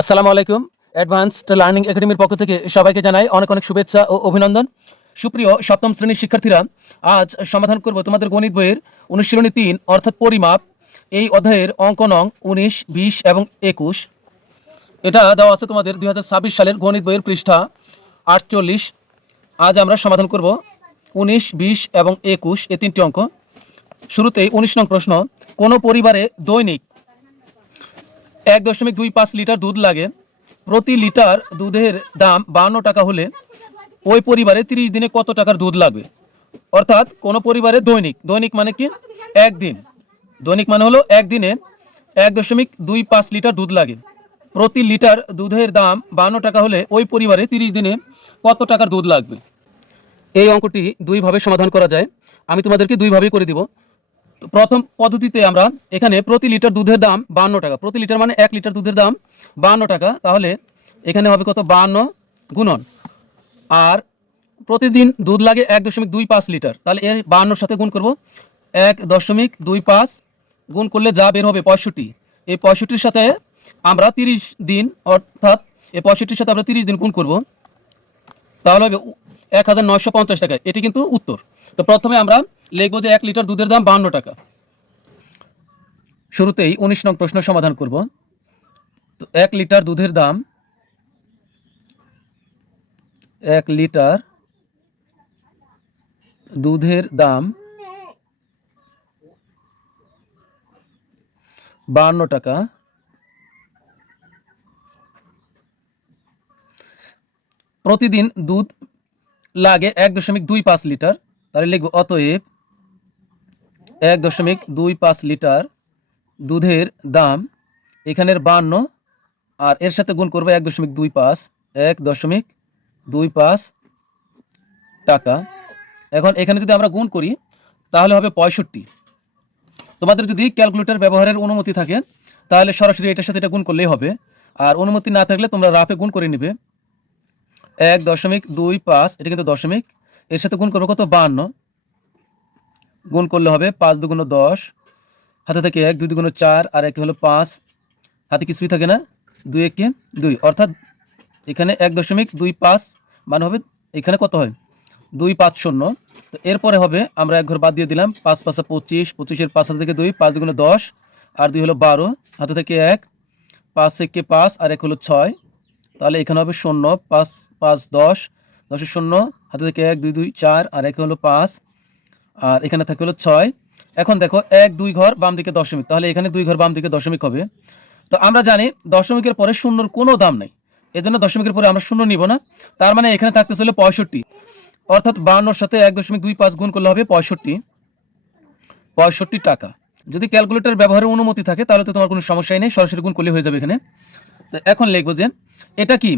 আসসালামু আলাইকুম। Advanced learning একাডেমির পক্ষ থেকে সবাইকে জানাই অনেক অনেক শুভেচ্ছা ও অভিনন্দন। সুপ্রিয় সপ্তম শ্রেণীর শিক্ষার্থীরা, আজ সমাধান করব তোমাদের গণিত বইয়ের অনুশীলনী 3 অর্থাৎ পরিমাপ, এই অধ্যায়ের অঙ্ক নং 19, 20 এবং 21। এটা দেওয়া আছে তোমাদের 2026 সালের গণিত বইয়ের পৃষ্ঠা 48। আজ আমরা সমাধান করব 19, 20 এবং 21 এই তিনটি অঙ্ক। শুরুতেই 19 নং প্রশ্ন, কোনো পরিবারে দৈনিক 1.25 লিটার দুধ লাগে। প্রতি লিটার দুধের দাম 52 টাকা হলে ওই পরিবারে 30 দিনে কত টাকার দুধ লাগবে? অর্থাৎ কোনো পরিবারে দৈনিক, দৈনিক মানে কি একদিন, দৈনিক মানে হলো একদিনে 1.25 লিটার দুধ লাগে। প্রতি লিটার দুধের দাম 52 টাকা হলে ওই পরিবারে 30 দিনে কত টাকার দুধ লাগবে? এই অঙ্কটি দুইভাবে সমাধান করা যায়, আমি তোমাদেরকে দুইভাবেই করে দিব। তো প্রথম পদ্ধতিতে আমরা এখানে প্রতি লিটার দুধের দাম 52 টাকা, প্রতি লিটার মানে 1 লিটার দুধের দাম 52 টাকা, তাহলে এখানে হবে কত 52 গুণন, আর প্রতিদিন দুধ লাগে 1.25 লিটার, তাহলে এর 52 সাথে গুণ করব, 1.25 গুণ করলে যা বের হবে 65। এই 65-র সাথে আমরা 30 দিন, অর্থাৎ এই 65-র সাথে আমরা 30 দিন গুণ করব, তাহলে হবে 1950 টাকা। এটি কিন্তু উত্তর। তো প্রথমে আমরা লিখবো যে 1 লিটার দুধের দাম 52 টাকা। শুরুতেই 19 নং প্রশ্ন সমাধান করব। তো 1 লিটার দুধের দাম, 1 লিটার দুধের দাম 52 টাকা। প্রতিদিন দুধ লাগে 1.25 লিটার, তাহলে লিখব অতএব 1.25 লিটার দুধের দাম, এখানের 52 আর এর সাথে গুণ করবো 1.25 টাকা। এখন এখানে যদি আমরা গুণ করি তাহলে হবে 65। তোমাদের যদি ক্যালকুলেটর ব্যবহারের অনুমতি থাকে তাহলে সরাসরি এটার সাথে এটা গুণ করলেই হবে, আর অনুমতি না থাকলে তোমরা রাফে গুণ করে নিবে। 1.25, এটা কিন্তু দশমিক, এর সাথে গুণ করবো কত 52, গুণ করলে হবে 5 দুগুণ 10, হাতে থেকে 1, 2 দুগুণ 4, আর 1 হলো 5, হাতে কিছুই থাকে না, 2 একে 2, অর্থাৎ এখানে 1.25 মানে হবে এখানে কত হয় 250। তো এরপরে হবে আমরা এক ঘর বাদ দিয়ে দিলাম, 5 5 25, 25-এর 5 হাতে থেকে 2, 5 দুগুণ 10, আর 2 হলো 12, হাতে থেকে 1, 5 একে 5, আর 1 হলো 6, তাহলে এখানে হবে 0, 5 5 10, 10-এর 0, হাতে থেকে 1, 2 2 4, আর 1 হলো 5, আর এখানে থাকে হলো 6। এখন দেখো 1 2 ঘর বাম দিকে দশমিক, তাহলে এখানে 2 ঘর বাম দিকে দশমিক হবে। তো আমরা জানি দশমিকের পরে শূন্যর কোনো দাম নেই, এজন্য দশমিকের পরে আমরা শূন্য নিব না, তার মানে এখানে থাকতে চলে 65, অর্থাৎ 52-র সাথে 1.25 গুণ করলে হবে 65 টাকা। যদি ক্যালকুলেটর ব্যবহারের অনুমতি থাকে তাহলে তো তোমার কোনো সমস্যাই নেই, সরাসরি গুণ করলে হয়ে যাবে এখানে। তো এখন লিখবো যে এটা কি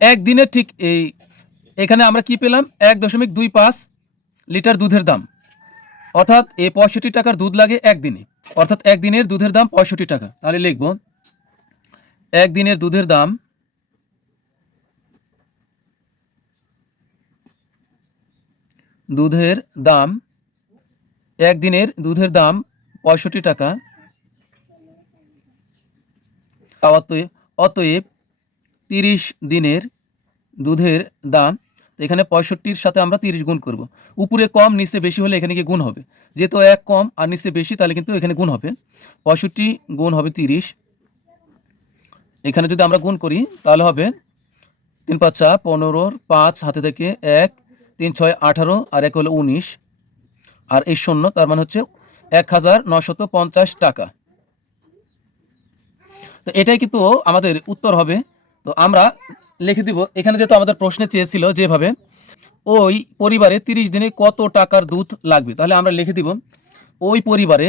একদিনের, ঠিক এই এখানে আমরা কি পেলাম 1.25 লিটার দুধের দাম, অর্থাৎ এই 65 টাকার দুধ লাগে একদিনে, অর্থাৎ একদিনের দুধের দাম 65 টাকা। তাহলে লিখব একদিনের দুধের দাম, দুধের দাম, একদিনের দুধের দাম 65 টাকা। অতএব 30 দিনের দুধের দাম, এখানে 65-র সাথে আমরা 30 গুণ করব, উপরে কম নিচে বেশি হলে এখানে গিয়ে গুণ হবে, যেহেতু 1 কম আর নিচে বেশি তাহলে কিন্তু এখানে গুণ হবে, 65 গুণ হবে 30। এখানে যদি আমরা গুণ করি তাহলে হবে 3 5 15, 5 হাতে থেকে 1, 3 6 18, আর 1 হলো 19, আর এই 0, তার মানে হচ্ছে 1950 টাকা। তো এটাই কিন্তু আমাদের উত্তর হবে। তো আমরা লিখে দিব এখানে, যেহেতু আমাদের প্রশ্নে চেয়েছিল যেভাবে ওই পরিবারে 30 দিনে কত টাকার দুধ লাগবে, তাহলে আমরা লিখে দিব ওই পরিবারে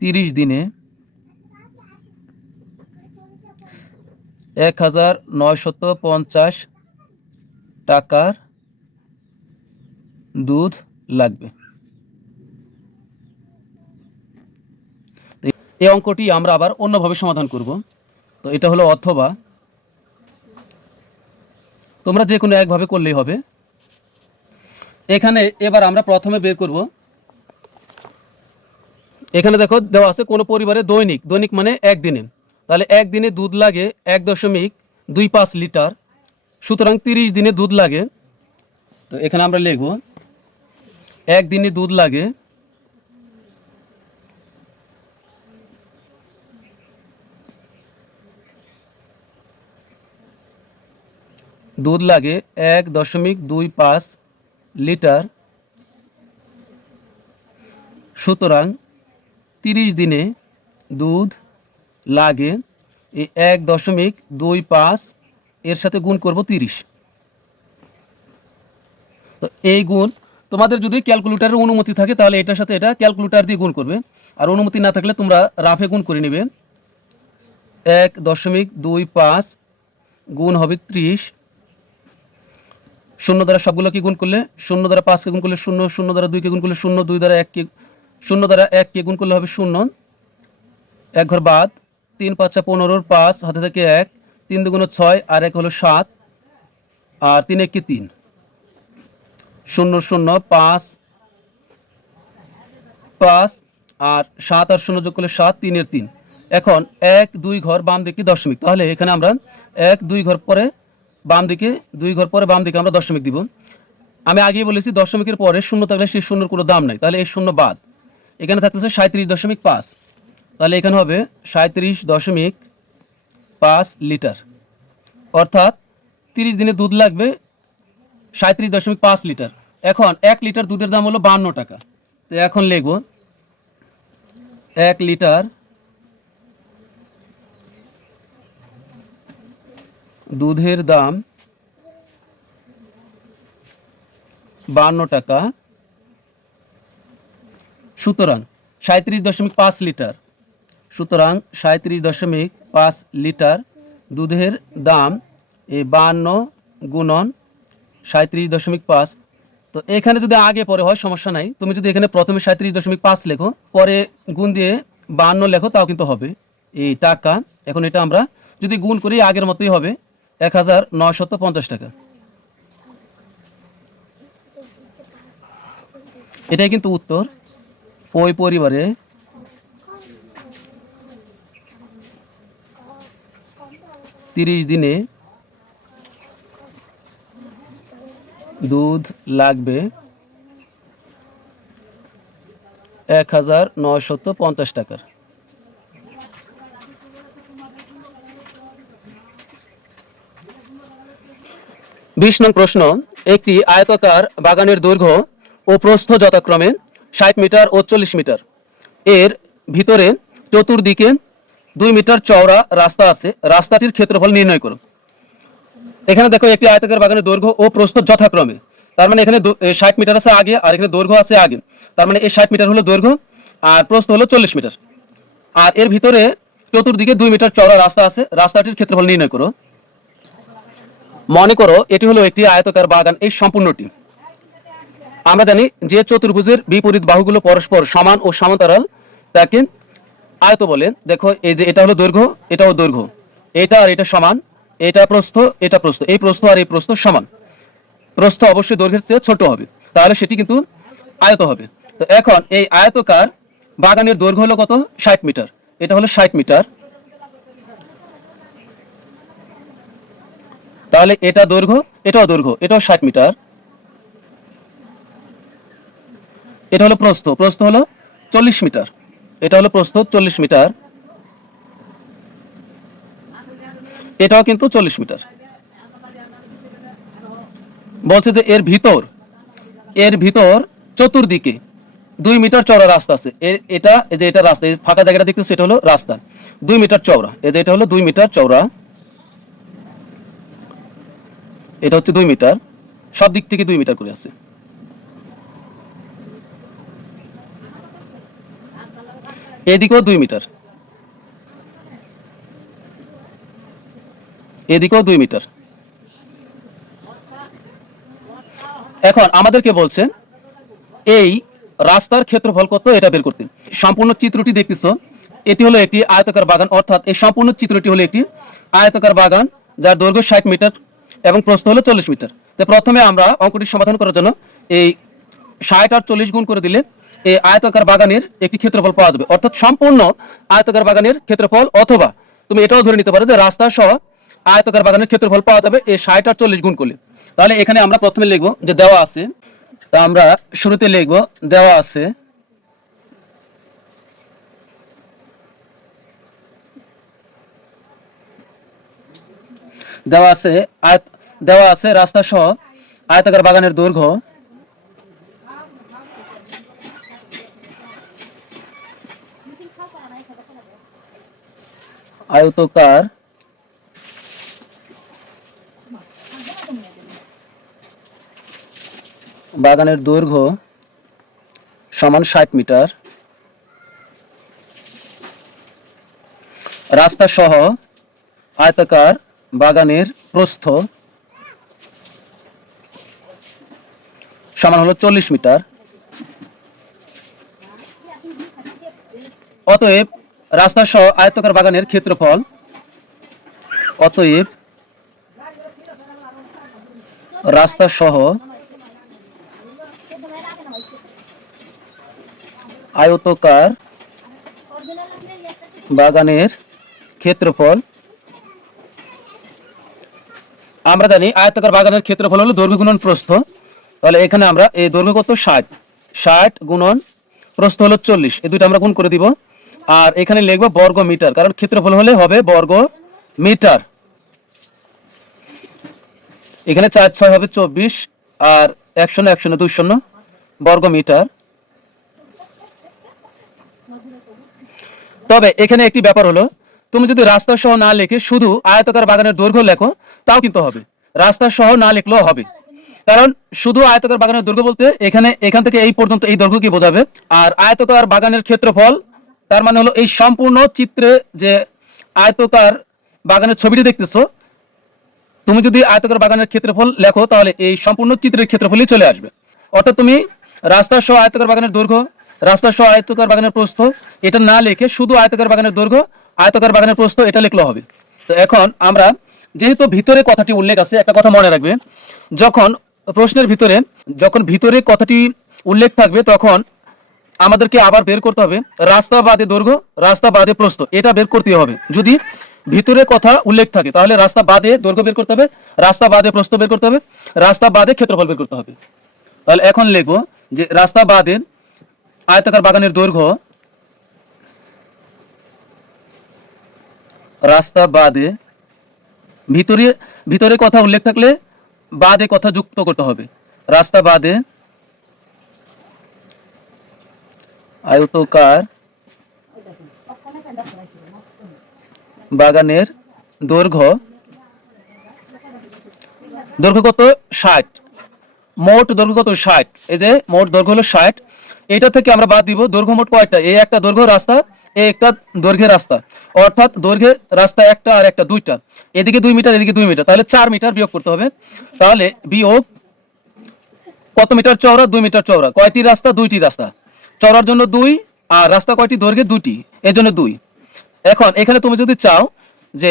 30 দিনে 1950 টাকার দুধ লাগবে। এই অঙ্কটি আমরা আবার অন্যভাবে সমাধান করব। তো এটা হলো অথবা, তোমরা যে কোনো একভাবে করলেই হবে। এখানে এবার আমরা প্রথমে বের করব, এখানে দেখো দেওয়া আছে কোনো পরিবারে দৈনিক, দৈনিক মানে একদিনে, তাহলে একদিনে দুধ লাগে 1.25 লিটার, সুতরাং 30 দিনে দুধ লাগে। তো এখানে আমরা লিখব একদিনে দুধ লাগে দুধ লাগে 1.25 লিটার, সুতরাং 30 দিনে দুধ লাগে। এই 1.25 এর সাথে গুণ করব 30। তো এই গুণ, তোমাদের যদি ক্যালকুলেটারের অনুমতি থাকে তাহলে এটার সাথে এটা ক্যালকুলেটার দিয়ে গুণ করবে, আর অনুমতি না থাকলে তোমরা রাফে গুণ করে নেবে। 1.25 গুণ হবে 30, শূন্য দ্বারা সবগুলোকে গুণ করলে, শূন্য দ্বারা 5কে গুণ করলে শূন্য, শূন্য দ্বারা 2কে গুণ করলে শূন্য, 2 দ্বারা 1কে, শূন্য দ্বারা 1কে গুণ করলে হবে শূন্য, 1 ঘর বাদ, 3 5 15, 5 হাতে থেকে 1, 3 2 6 আর 1 হলো 7, আর 3 1 3, 0 0 5 5 আর 7 আর 0 যোগ করলে 7, 3 এর 3। এখন 1 2 ঘর বাম দিকে দশমিক, তাহলে এখানে আমরা 1 2 ঘর পরে বাম দিকে, 2 ঘর পরে বাম দিকে আমরা দশমিক দিব। আমি আগেই বলেছি দশমিকের পরে শূন্য থাকলে সেই শূন্যর কোনো দাম নাই, তাহলে এই শূন্য বাদ। এখানে থাকতেছে 37.5, তাহলে এখানে হবে 37.5 লিটার, অর্থাৎ 30 দিনে দুধ লাগবে 37.5 লিটার। এখন 1 লিটার দুধের দাম হলো 52 টাকা। তো এখন লিখব 1 লিটার দুধের দাম 52 টাকা, সুতরাং 37.5 লিটার, সুতরাং 37.5 লিটার দুধের দাম এই 52 গুণন 37.5। তো এখানে যদি আগে পরে হয় সমস্যা নাই, তুমি যদি এখানে প্রথমে 37.5 লেখো, পরে গুণ দিয়ে 52 লেখো, তাও কিন্তু হবে এই টাকা। এখন এটা আমরা যদি গুণ করি আগের মতোই হবে 1950 টাকা। এটাই কিন্তু উত্তর। ওই পরিবারে তিরিশ দিনে দুধ লাগবে 1950 টাকার। 20 নং প্রশ্ন, একটি আয়তাকার বাগানের দৈর্ঘ্য ও প্রস্থ যথাক্রমে 60 মিটার ও 40 মিটার। এর ভিতরে চতুর্দিকে 2 মিটার চওড়া রাস্তা আছে, রাস্তাটির ক্ষেত্রফল নির্ণয় করো। এখানে দেখো একটি আয়তাকার বাগানের দৈর্ঘ্য ও প্রস্থ যথাক্রমে, তার মানে এখানে 60 মিটার আছে আগে, আর এখানে দৈর্ঘ্য আছে আগে, তার মানে এই 60 মিটার হলো দৈর্ঘ্য আর প্রস্থ হলো 40 মিটার। আর এর ভিতরে চতুর্দিকে 2 মিটার চওড়া রাস্তা আছে, রাস্তাটির ক্ষেত্রফল নির্ণয় করো। মনে করো এটি হলো একটি আয়তাকার বাগান। এই সম্পূর্ণটি আমরা জানি যে চতুর্ভুজের বিপরীত বাহুগুলো পরস্পর সমান ও সমান্তরাল তাকে আয়ত বলে। দেখো এই যে এটা হলো দৈর্ঘ্য, এটাও দৈর্ঘ্য, এটা আর এটা সমান, এটা প্রস্থ, এটা প্রস্থ, এই প্রস্থ আর এই প্রস্থ সমান। প্রস্থ অবশ্যই দৈর্ঘ্যের চেয়ে ছোট হবে, তাহলে সেটি কিন্তু আয়ত হবে। তো এখন এই আয়তকার বাগানের দৈর্ঘ্য হলো কত? 60 মিটার। এটা হলো 60 মিটার, তাহলে এটা দৈর্ঘ্য, এটাও দৈর্ঘ্য, এটাও 60 মিটার। এটা হলো প্রস্থ, প্রস্থ হলো 40 মিটার, এটা হলো প্রস্থ 40 মিটার, এটাও কিন্তু 40 মিটার। বলছে যে এর ভিতর চতুর্দিকে 2 মিটার চওড়া রাস্তা আছে। এটা এই যে এটা রাস্তা, এই ফাঁকা জায়গাটা দেখতেছো, এটা হলো রাস্তা 2 মিটার চওড়া। এই যে এটা হলো 2 মিটার চওড়া, এটা হচ্ছে 2 মিটার, সব দিক থেকে 2 মিটার করে আছে। এদিকেও 2 মিটার, এদিকেও 2 মিটার। এখন আমাদেরকে বলছে এই রাস্তার ক্ষেত্রফল কত এটা বের করতে। সম্পূর্ণ চিত্রটি দেখতেছো, এটি হলো একটি আয়তাকার বাগান, অর্থাৎ এই সম্পূর্ণ চিত্রটি হলো একটি আয়তাকার বাগান যার দৈর্ঘ্য 60 মিটার এবং প্রস্থ হলো 40 মিটার। তো প্রথমে আমরা অঙ্কটি সমাধান করার জন্য এই 60 আর 40 গুণ করে দিলে এই আয়তাকার বাগানের একটি ক্ষেত্রফল পাওয়া যাবে, অর্থাৎ সম্পূর্ণ আয়তাকার বাগানের ক্ষেত্রফল, অথবা তুমি এটাও ধরে নিতে পারো যে রাস্তা সহ আয়তাকার বাগানের ক্ষেত্রফল পাওয়া যাবে এই 60 আর 40 গুণ করলে। তাহলে এখানে আমরা প্রথমে লিখবো যে দেওয়া আছে, তা আমরা শুরুতে লিখবো দেওয়া আছে দেওয়া আছে রাস্তা সহ আয়তাকার বাগানের দৈর্ঘ্য আয়তাকার বাগানের দৈর্ঘ্য সমান 60 মিটার, রাস্তা সহ আয়তাকার বাগানের প্রস্থ সমান হলো 40 মিটার। অতএব রাস্তা সহ আয়তাকার বাগানের ক্ষেত্রফল, অতএব রাস্তা সহ আয়তাকার বাগানের ক্ষেত্রফল, আমরা জানি আয়তাকার বাগানের ক্ষেত্রফল হলো দৈর্ঘ্য গুণন প্রস্থ। তাহলে এখানে আমরা এই দৈর্ঘ্য কত 60 গুণন প্রস্থ হলো 40, এই দুইটা আমরা গুণ করে দিব। আর এখানে লিখব বর্গ মিটার, কারণ ক্ষেত্রফল হলে হবে বর্গ মিটার। এখানে 4 6 হবে 24, আর 1 0 1 0 2 0 বর্গ মিটার। তবে এখানে একটি ব্যাপার হলো, তুমি যদি রাস্তা সহ না লিখে শুধু আয়তাকার বাগানের দৈর্ঘ্য লেখো তাও কিন্তু হবে, রাস্তা সহ না লিখলেও হবে। কারণ শুধু আয়তাকার বাগানের দৈর্ঘ্য বলতে এখান থেকে এই পর্যন্ত এই দৈর্ঘ্য কি বোঝাবে, আর আয়তাকার বাগানের ক্ষেত্রফল তার মানে হলো এই সম্পূর্ণ চিত্রে যে আয়তাকার বাগানের ছবিটি দেখতেছো, তুমি যদি আয়তাকার বাগানের ক্ষেত্রফল লেখো তাহলে এই সম্পূর্ণ চিত্রের ক্ষেত্রফলই চলে আসবে। অর্থাৎ তুমি রাস্তা সহ আয়তাকার বাগানের দৈর্ঘ্য, রাস্তা সহ আয়তাকার বাগানের প্রস্থ এটা না লিখে শুধু আয়তাকার বাগানের দৈর্ঘ্য, আয়তাকার বাগানের প্রস্থ এটা লিখলে হবে। তো এখন আমরা যেহেতু ভিতরে কথাটি উল্লেখ আছে, একটা কথা মনে রাখবে, যখন প্রশ্নের ভিতরে যখন ভিতরে কথাটি উল্লেখ থাকবে তখন আমাদেরকে আবার বের করতে হবে রাস্তা বাদে দৈর্ঘ্য, রাস্তা বাদে প্রস্থ, এটা বের করতে হবে। যদি ভিতরে কথা উল্লেখ থাকে তাহলে রাস্তা বাদে দৈর্ঘ্য বের করতে হবে, রাস্তা বাদে প্রস্থ বের করতে হবে, রাস্তা বাদে ক্ষেত্রফল বের করতে হবে। তাহলে এখন লিখবো যে রাস্তা বাদে আয়তাকার বাগানের দৈর্ঘ্য, রাস্তা বাদে ভিতরে ভিতরে কথা উল্লেখ থাকলে বাদে কথা যুক্ত করতে হবে, রাস্তা বাদে আয়তাকার বাগানের দৈর্ঘ্য কত 60, মোট দৈর্ঘ্য কত 60, এই যে মোট দৈর্ঘ্য হলো 60, এটা থেকে আমরা বাদ দিব দৈর্ঘ্য মোট কয়টা, এই একটা দৈর্ঘ্য রাস্তা, এই একটা দৈর্ঘ্যের রাস্তা, অর্থাৎ দৈর্ঘ্যের রাস্তা একটা আর একটা দুইটা, এদিকে 2 মিটার এদিকে 2 মিটার, তাহলে 4 মিটার বিয়োগ করতে হবে। তাহলে বিয়োগ কত মিটার চওড়া, 2 মিটার চওড়া, কয়টি রাস্তা, 2টি রাস্তা, চওড়ার জন্য 2 আর রাস্তা কয়টি, দৈর্ঘ্যে 2টি, এর জন্য 2। এখন এখানে তুমি যদি চাও যে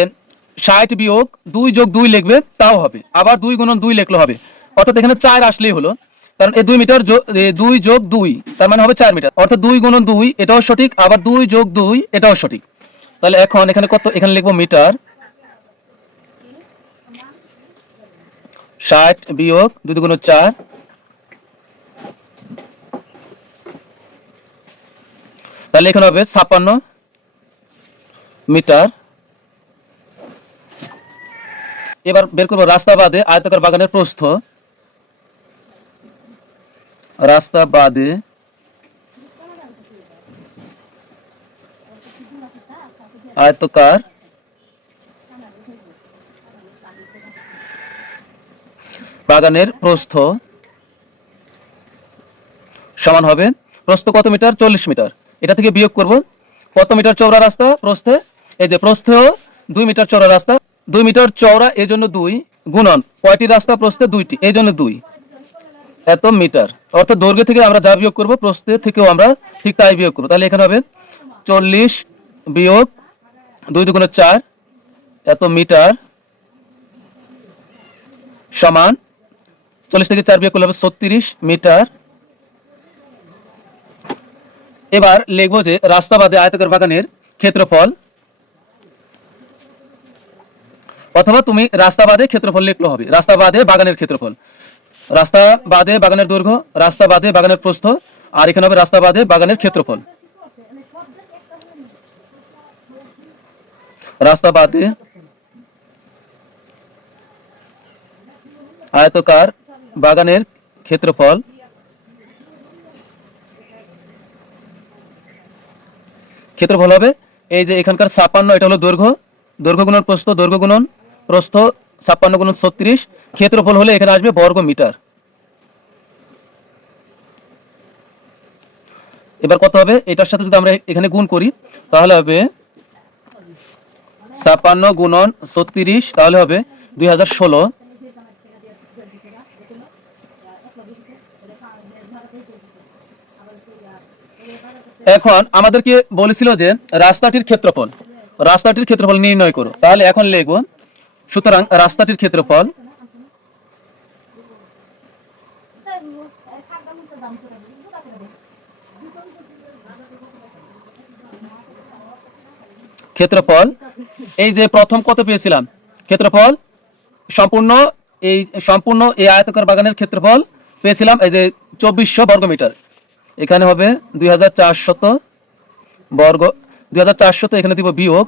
60 বিয়োগ 2 যোগ 2 লিখবে তাও হবে, আবার 2 গুণন 2 লিখলে হবে, অর্থাৎ এখানে 4 আসলেই হলো, কারণ এই 2 মিটার 2 যোগ 2 তার মানে হবে 4 মিটার, অর্থাৎ 2 গুণন 2 এটাও সঠিক, আবার 2 যোগ 2 এটাও সঠিক। তাহলে এখন এখানে কত, এখানে লিখবো মিটার, 60 বিয়োগ 2 গুণ 4, তাহলে এখানে হবে 56 মিটার। এবার বের করবো রাস্তা বাদে আয়তাকার বাগানের প্রস্থ, রাস্তা বাদে আয়তাকার বাগানের প্রস্থ সমান হবে, প্রস্থ কত মিটার, 40 মিটার, এটা থেকে বিয়োগ করব কত মিটার চওড়া রাস্তা প্রস্থে, এই যে প্রস্থেও 2 মিটার চওড়া রাস্তা, 2 মিটার চওড়া এই জন্য 2 গুণন কয়টি রাস্তা, প্রস্থে 2টি এই জন্য 2 এত মিটার, অর্থাৎ দৈর্ঘ্য থেকে আমরা যা বিয়োগ করব প্রস্থে থেকেও আমরা ঠিক তাই বিয়োগ করব। তাহলে এখানে হবে 40 বিয়োগ 2 দুগুণ 4 এত মিটার সমান 40 থেকে 4 বিয়োগ করলে হবে 36 মিটার। এবার লিখবো যে রাস্তা বাদে আয়তাকার বাগানের ক্ষেত্রফল, অথবা তুমি রাস্তা বাদে ক্ষেত্রফল লিখলে হবে। রাস্তা বাদে বাগানের ক্ষেত্রফল, রাস্তা বাদে বাগানের দৈর্ঘ্য, রাস্তা বাদে বাগানের প্রস্থ, আর এখানে হবে রাস্তা বাদে বাগানের ক্ষেত্রফল। রাস্তা বাদে আয়তকার বাগানের ক্ষেত্রফল, ক্ষেত্রফল হবে এই যে এখানকার 56, এটা হলো দৈর্ঘ্য, দৈর্ঘ্য গুণন প্রস্থ, দৈর্ঘ্য গুণন প্রস্থ 56 গুণন 36, ক্ষেত্রফল হলে এখানে আসবে বর্গ মিটার। এবার কত হবে, এটার সাথে যদি আমরা এখানে গুণ করি তাহলে হবে 56 গুণন 36, তাহলে হবে 2016। এখন আমাদেরকে বলেছিল যে রাস্তাটির ক্ষেত্রফল, রাস্তাটির ক্ষেত্রফল নির্ণয় করো, তাহলে এখন লিখব সুতরাং রাস্তাটির ক্ষেত্রফল ক্ষেত্রফল এই যে প্রথম কত পেয়েছিলাম, ক্ষেত্রফল সম্পূর্ণ এই আয়তাকার বাগানের ক্ষেত্রফল পেয়েছিলাম এই যে 2400 বর্গমিটার। এখানে হবে 2400 বর্গ, 2400 এখানে দিব বিয়োগ,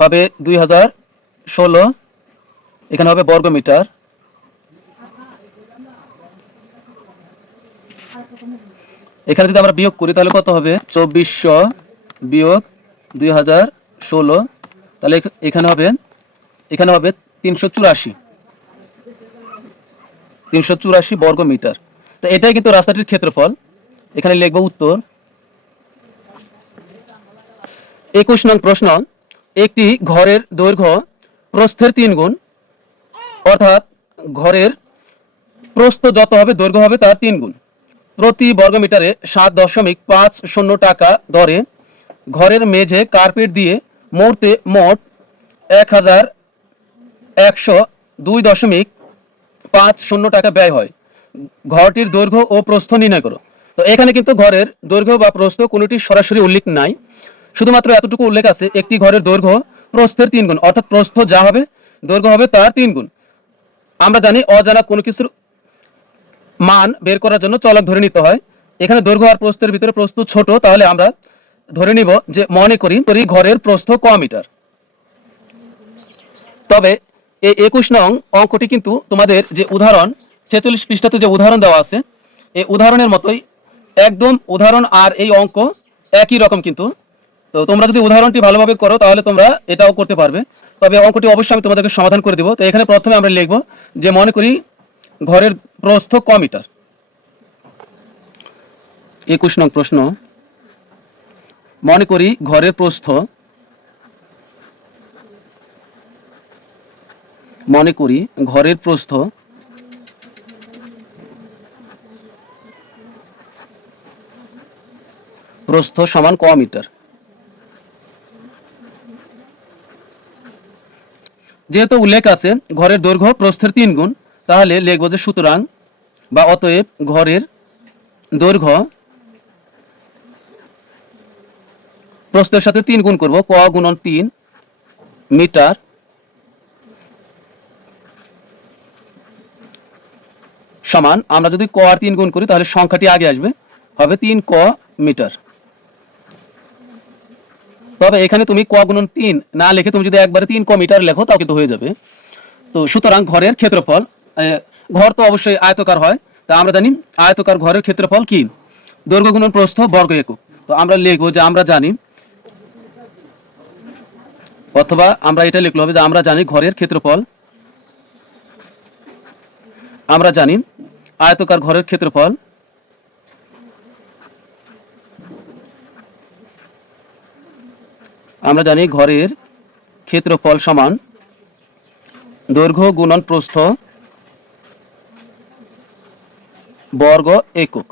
হবে 2016, এখানে হবে বর্গমিটার। এখানে যদি আমরা বিয়োগ করি তাহলে কত হবে, 2400 বিয়োগ 2016, তাহলে এখানে হবে 384 বর্গমিটার। তো এটাই কিন্তু রাস্তাটির ক্ষেত্রফল। এখানে লিখব উত্তর। 21 নং প্রশ্ন, একটি ঘরের দৈর্ঘ্য প্রস্থের 3 গুণ, অর্থাৎ ঘরের প্রস্থ যত হবে দৈর্ঘ্য হবে তার 3 গুণ। প্রতি বর্গমিটারে 7.50 টাকা দরে ঘরের মেঝে কার্পেট দিয়ে মুহূর্তে মোট 1102.50 টাকা ব্যয় হয়। ঘরটির দৈর্ঘ্য ও প্রস্থ নির্ণয় করো। তো এখানে কিন্তু ঘরের দৈর্ঘ্য বা প্রস্থ কোনোটি সরাসরি উল্লেখ নাই, শুধুমাত্র এতটুকু উল্লেখ আছে একটি ঘরের দৈর্ঘ্য প্রস্থের 3 গুণ, অর্থাৎ প্রস্থ যা হবে দৈর্ঘ্য হবে তার 3 গুণ। আমরা জানি অজানা কোনো কিছুর মান বের করার জন্য চলক ধরে নিতে হয়। এখানে দৈর্ঘ্য আর প্রস্থের ভিতরে প্রস্থ ছোট, তাহলে আমরা ধরে নিব যে মনে করি ঘরের প্রস্থ ক মিটার। তবে এই 21 নং অঙ্কটি কিন্তু তোমাদের যে উদাহরণ 46 পৃষ্ঠাতে যে উদাহরণ দেওয়া আছে, এই উদাহরণের মতোই একদম উদাহরণ আর এই অঙ্ক একই রকম কিন্তু। তো তোমরা যদি উদাহরণটি ভালোভাবে করো তাহলে তোমরা এটাও করতে পারবে। তবে অঙ্কটি অবশ্যই আমি তোমাদেরকে সমাধান করে দেবো। তো এখানে প্রথমে আমরা লিখব যে মনে করি ঘরের প্রস্থ ক মিটার। 21 নং প্রশ্ন, মনে করি ঘরের প্রস্থ, মনে করি ঘরের প্রস্থ সমান ক মিটার। যেহেতু উল্লেখ আছে ঘরের দৈর্ঘ্য প্রস্থের 3 গুণ, তাহলে লিখব যে সুতরাং বা অতএব ঘরের দৈর্ঘ্য প্রস্থের সাথে 3 গুণ করব, ক গুণন 3 মিটার, সমান আমরা যদি ক আর 3 গুণ করি তাহলে সংখ্যাটি আগে আসবে, হবে 3 ক মিটার। তবে এখানে তুমি ক গুণন 3 না লিখে তুমি যদি একবারে 3 ক মিটার লেখো তাও কিন্তু হয়ে যাবে। তো সুতরাং ঘরের ক্ষেত্রফল, ঘর তো অবশ্যই আয়তকার হয়, তা আমরা জানি আয়তকার ঘরের ক্ষেত্রফল কি, দৈর্ঘ্য গুণন প্রস্থ বর্গ একক। তো আমরা লিখবো যে আমরা জানি, অথবা আমরা এটা লিখলে হবে যে আমরা জানি ঘরের ক্ষেত্রফল, আমরা জানি আয়তকার ঘরের ক্ষেত্রফল আমরা জানি ঘরের ক্ষেত্রফল সমান দৈর্ঘ্য গুণন প্রস্থ বর্গ একক।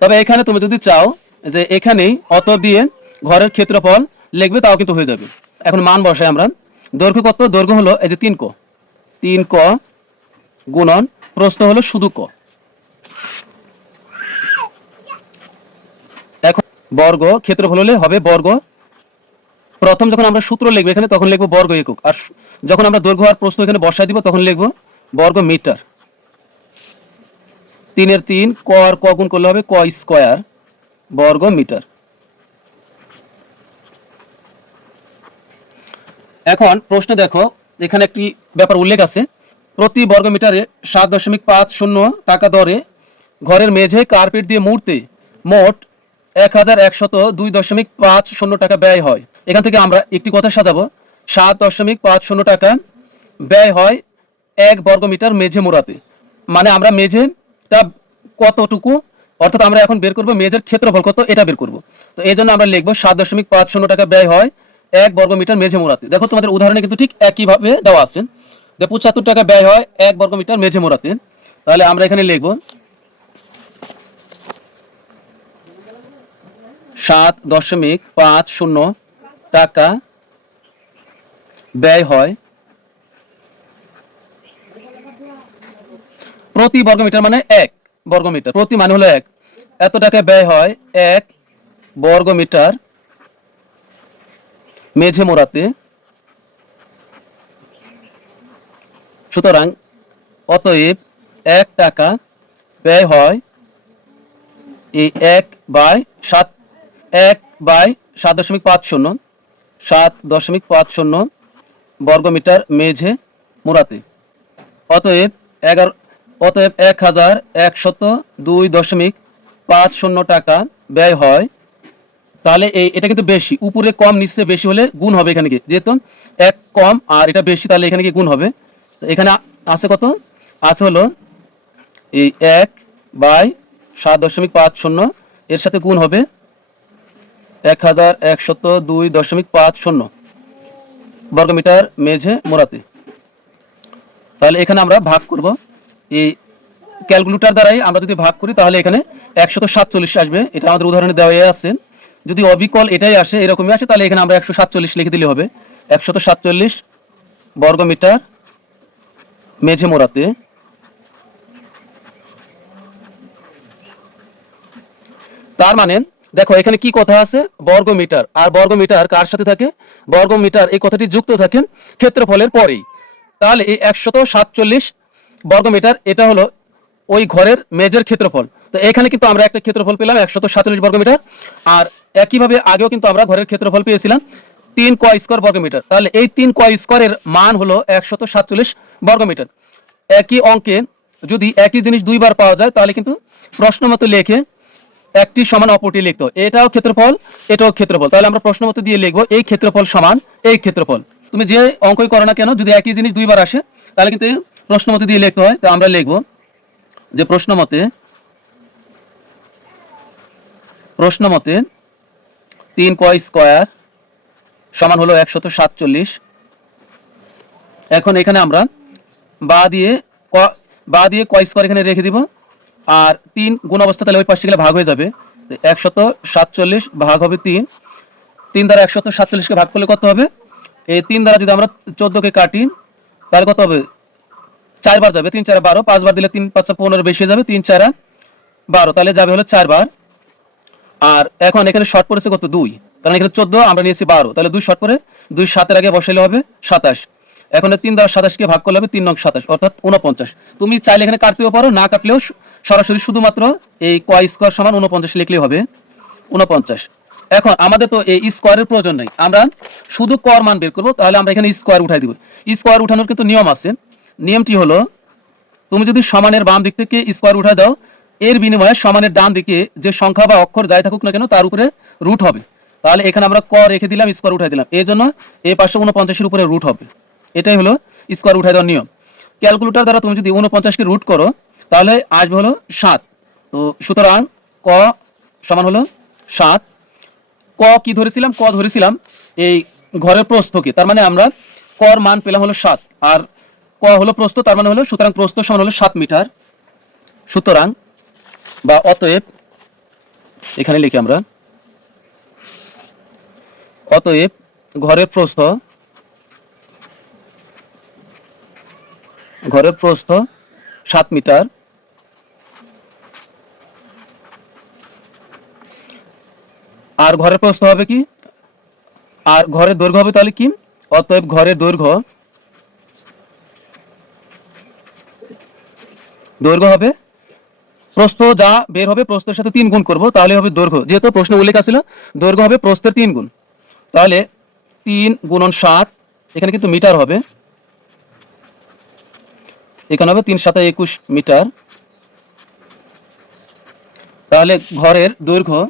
তবে এখানে তুমি যদি চাও যে এখানেই অত দিয়ে ঘরের ক্ষেত্রফল লিখবে তাও কিন্তু হয়ে যাবে। এখন মান বসাই আমরা, দৈর্ঘ্য কত, দৈর্ঘ্য হলো এই যে 3 ক, 3 ক গুণন প্রস্থ হলো শুধু ক। এখন বর্গ ক্ষেত্রফল হলে হবে বর্গ, প্রথম যখন আমরা সূত্র লিখবো এখানে তখন লিখবো বর্গ একক, আর যখন আমরা দৈর্ঘ্য আর প্রস্থ এখানে বসায় দিব তখন লিখবো বর্গ মিটার। 3 এর 3 ক আর ক গুণ করলে হবে ক স্কয়ার বর্গ মিটার। এখন প্রশ্ন দেখো, এখানে একটি ব্যাপার উল্লেখ আছে, প্রতি বর্গ মিটারে 7.50 টাকা দরে ঘরের মেঝে কার্পেট দিয়ে মুড়তে মোট 1102.50 টাকা ব্যয় হয়। এখান থেকে আমরা একটি কথা সাজাবো, 7.50 টাকা ব্যয় হয় 1 বর্গ মিটার মেঝে মোড়াতে। মানে আমরা মেঝেটা কতটুকু, অর্থাৎ আমরা এখন বের করবো মেঝের ক্ষেত্রফল কত, এটা বের করবো। তো এই জন্য আমরা লিখবো 7.50 টাকা ব্যয় হয় 1 বর্গ মিটার মেঝে মোড়াতে। দেখো তোমাদের উদাহরণে কিন্তু ঠিক একইভাবে দেওয়া আছে যে 75 টাকা ব্যয় হয় 1 বর্গ মিটার মেঝে মোড়াতে। তাহলে আমরা এখানে লিখবো 7.50 টাকা ব্যয় হয় প্রতি বর্গ মিটার, মানে 1 বর্গ মিটার, প্রতি মানে হলো 1, এত টাকা ব্যয় হয় 1 বর্গ মিটার মেঝে মোড়াতে। সুতরাং অতএব 1 টাকা ব্যয় হয় এই 1/7.50 বর্গ মিটার মেঝে মোড়াতে। অতএব 1102.50 টাকা ব্যয় হয়। তাহলে এটা কিন্তু বেশি, উপরে কম নিচে বেশি হলে গুণ হবে এখানে গিয়ে, যেহেতু 1 কম আর এটা বেশি তাহলে এখানে গিয়ে গুণ হবে। এখানে আছে কত, আছে হলো এই 1/7.50 এর সাথে গুণ হবে 1102.50 বর্গ মিটার মেঝে মোড়াতে। তাহলে এখানে আমরা ভাগ করব, এই ক্যালকুলেটর দ্বারাই আমরা যদি ভাগ করি তাহলে এখানে 147 আসবে, এটা আমাদের উদাহরণে দেওয়া আছে। যদি অবিকল এটাই আসে, এরকমই আসে, তাহলে এখানে আমরা 147 লিখে দিলে হবে 147 বর্গ মিটার মেঝে মোড়াতে। তার মানে দেখো এখানে কি কথা আছে, বর্গ মিটার, আর বর্গ মিটার কার সাথে থাকে, বর্গ মিটার এই কথাটি যুক্ত থাকে ক্ষেত্রফলের পরেই। তাহলে এই 147 বর্গ মিটার এটা হলো ওই ঘরের মেঝের ক্ষেত্রফল। তো এখানে কিন্তু আমরা একটা ক্ষেত্রফল পেলাম 147 বর্গ মিটার, আর একইভাবে আগেও কিন্তু আমরা ঘরের ক্ষেত্রফল পেয়েছিলাম 3 ক স্কয়ার বর্গ মিটার। তাহলে এই 3 ক স্কয়ারের মান হলো 147 বর্গ মিটার। একই অঙ্কে যদি একই জিনিস দুইবার পাওয়া যায় তাহলে কিন্তু প্রশ্ন মতো লিখে একটি সমান অপরটি লিখতে হয়, এটাও ক্ষেত্রফল এটাও ক্ষেত্রফল, তাহলে আমরা প্রশ্ন মতো দিয়ে লিখবো এই ক্ষেত্রফল সমান এই ক্ষেত্রফল। তুমি যে অঙ্কই করো না কেন যদি একই জিনিস দুইবার আসে তাহলে কিন্তু প্রশ্ন মতো দিয়ে লিখতে হয়। তো আমরা লিখবো যে প্রশ্ন মতে 3 ক স্কয়ার সমান হলো 147। এখন এখানে আমরা বা দিয়ে ক স্কয়ার এখানে রেখে দিব, আর 3 গুণ অবস্থা তাহলে ওই পাশে গেলে ভাগ হয়ে যাবে, 147 ভাগ হবে 3, 3 দ্বারা 147কে ভাগ করলে কত হবে, এই 3 দ্বারা যদি আমরা 14কে কাটি তাহলে কত হবে, 4 বার যাবে, 3 4 12, 5 বার দিলে 3 5 15 বেশি হয়ে যাবে, 3 4 12, তাহলে যাবে হলো 4 বার। আর এখন এখানে শর্ট পড়েছে কত, 2, কারণ এখানে 14 আমরা নিয়েছি 12, তাহলে 2 শর্ট পড়ে 2 7 এর আগে বসাইলে হবে 27। এখন 3 দ্বারা 27কে ভাগ করলে হবে 3 নং 27, অর্থাৎ 49। তুমি চাইলে এখানে কাটতেও পারো, না কাটলেও সরাসরি শুধুমাত্র এই ক স্কয়ার সমান 49 লিখলেই হবে 49। এখন আমাদের তো এই স্কয়ারের প্রয়োজন নাই, আমরা শুধু কর মান বের করবো, তাহলে আমরা এখানে স্কয়ার উঠাই দিব। স্কয়ার উঠানোর কিন্তু নিয়ম আছে, নিয়মটি হলো তুমি যদি সমানের বাম দিক থেকে স্কয়ার উঠায় দাও, এর বিনিময়ে সমানের ডান দিকে যে সংখ্যা বা অক্ষর যাই থাকুক না কেন তার উপরে রুট হবে। তাহলে এখানে আমরা ক রেখে দিলাম, স্কয়ার উঠাই দিলাম, এই জন্য এই পাশে 49-এর উপরে রুট হবে। এটাই হলো স্কয়ার উঠাই দেওয়ার নিয়ম। ক্যালকুলেটর দ্বারা তুমি যদি 49কে রুট করো তাহলে আসবে হলো 7। তো সুতরাং ক সমান হলো 7। ক কি ধরেছিলাম, ক ধরেছিলাম এই ঘরের প্রস্থকে, তার মানে আমরা কর মান পেলাম হলো 7, আর ক হলো প্রস্থ, তার মানে হলো সুতরাং প্রস্থ সমান হলো 7 মিটার। সুতরাং বা অতএব এখানে লিখি আমরা, অতএব ঘরের প্রস্থ 7 মিটার। আর ঘরের প্রস্থ হবে কি, আর ঘরের দৈর্ঘ্য হবে তাহলে কি, অতএব ঘরের দৈর্ঘ্য হবে প্রস্থ যা বের হবে প্রস্থের সাথে 3 গুণ করব, তাহলে হবে দৈর্ঘ্য। যেহেতু প্রশ্ন উল্লেখ আছিল দৈর্ঘ্য হবে প্রস্থের 3 গুণ, তাহলে 3 গুণন 7, এখানে কিন্তু মিটার হবে, এখানে হবে 3 7 21 মিটার। তাহলে ঘরের দৈর্ঘ্য,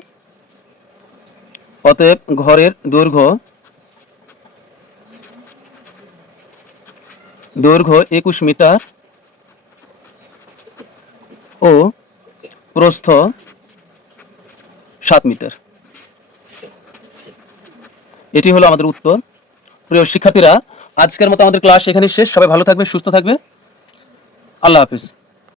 অতএব ঘরের দৈর্ঘ্য 21 মিটার ও প্রস্থ 7 মিটার। এটি হলো আমাদের উত্তর। প্রিয় শিক্ষার্থীরা, আজকের মতো আমাদের ক্লাস এখানে শেষ। সবাই ভালো থাকবে, সুস্থ থাকবে। আল্লাহ হাফিজ।